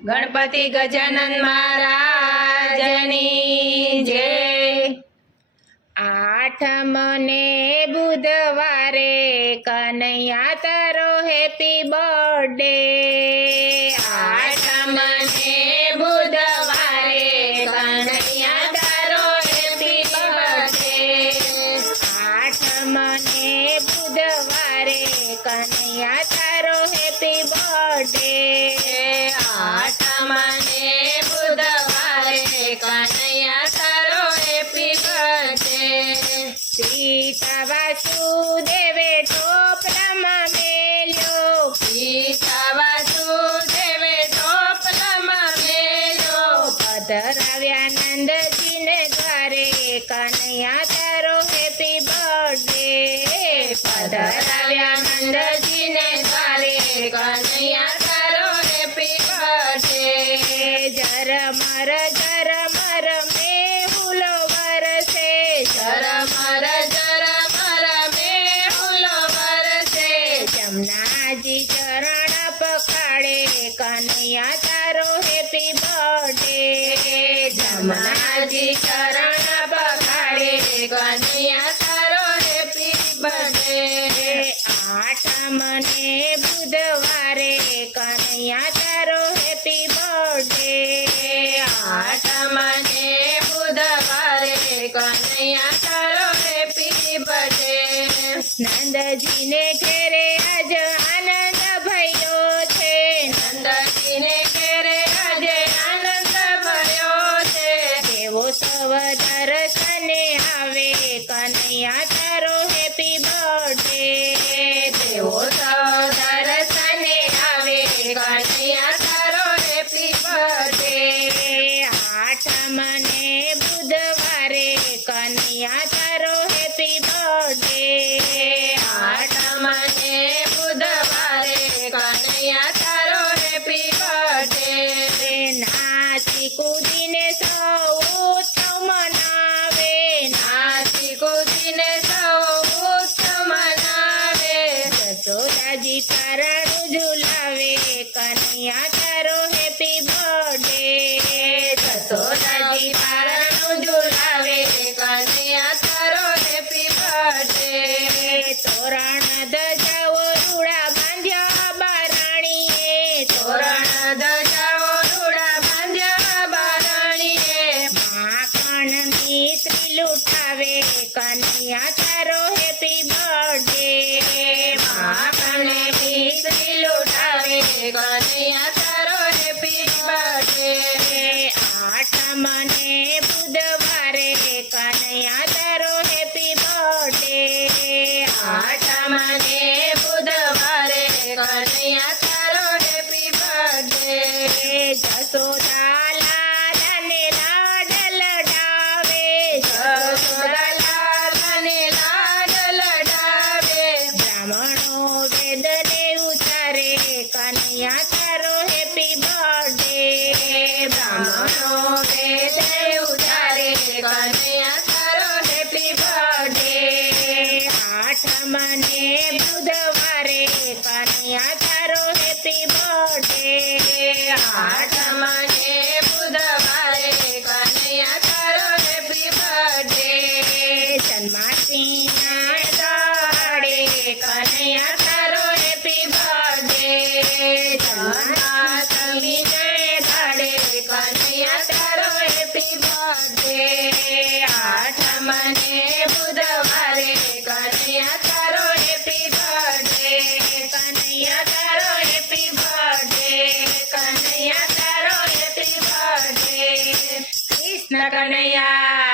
ગણપતિ ગજાનન મહારાજની જય। આઠમ ને બુધવારે કનૈયા તારો હેપી બર્થડે। આઠમ ને બુધવારે કનૈયા તારો હેપી બર્થડે। આઠમ ને બુધવારે કનૈયા તારો હેપી બર્થડે। આઠમ ને બુધવારે કનૈયા તારો હેપી બર્થડે। સીતા વાસુદેવે ટોપલામાં મેલ્યો। સીતા વાસુદેવે ટોપલામાં મેલ્યો। પધરાવ્યા નંદજીને દ્વારે કનૈયા તારો હેપી બર્થડે। પધરાવ્યા નંદજીને દ્વારે કનૈયા તારો હેપી બર્થડે। ઝરમર ઝરમર મેહુલો વરસે। ઝરમર ઝરમર મેહુલો વરસે। જમનાજી ચરણ પખાડે કનૈયા તારો હેપી બર્થડે। જમનાજી ચરણ પખાડે કનૈયા તારો હેપી બર્થડે। આઠમ ને બુધવારે કનૈયા તારો હેપી બર્થડે। આઠમ ને બુધવારે કનૈયા તારો હેપી બર્થડે। નંદજીને ઘેરે આજ આનંદ ભયો છે। નંદજીને ઘેરે આજે આનંદ ભયો છે। દેવો સવ દર્શને આવે કનૈયા તારો હેપી બર્થડે। દેવો સવ દર્શને આવે કનૈયા તારો હેપી બર્થડે। આઠમ ને બુધવારે કનૈયા તારો હેપી બર્થડે। આઠમ ને બુધવારે કનૈયા તારો હેપી બર્થડે। નાચી કૂદીને સૌ ઉત્સવ મનાવે। નાચી કૂદીને સૌ ઉત્સવ મનાવે। જશોદાજી પારણું ઝુલાવે કનૈયા તારો હેપી બર્થડે। જશોદાજી પારણું ઝુલાવે કનૈયા તારો હેપી બર્થડે। તોરણ ધજાઓ રૂડા બાંધ્યા બારાણીએ। તોરણ ધજાઓ રૂડા બાંધ્યા બારાણીએ। માખણ મિશ્રી લૂંટાવે કનૈયા તારો હેપી બર્થડે। માખણ મિશ્રી લૂંટાવે કનૈયા તારો હેપી બર્થડે। આઠમ ને બુધવારે કનૈયા તારો હેપી બર્થડે। આઠમ ને બુધવારે કનૈયા તારો હેપી બર્થડે। જશોદા લાલાને લાડ લડાવે। જશોદા લાલાને લાડ લડાવે। બ્રાહ્મણો વેદને ઉચ્ચારે કનૈયા તારો હેપી બર્થડે। બ્રાહ્મણો વેદને ઉચ્ચારે કનૈયા તારો હેપી બર્થડે। આઠમ ને બુધવારે કનૈયા તારો હેપી બર્થડે। આઠમ ને બુધવારે કનૈયા તારો હેપી બર્થડે। જન્માષ્ટમીના દાડે કનૈયા તારો હેપી બર્થડે। જન્માષ્ટમીને દાડે કનૈયા તારો હેપી બર્થડે। આઠમ ને બુધવારે કનૈયા તારો હેપી બર્થડે। કનૈયા તારો હેપી બર્થડે। કનૈયા તારો હેપી બર્થડે। કૃષ્ણ કનૈયા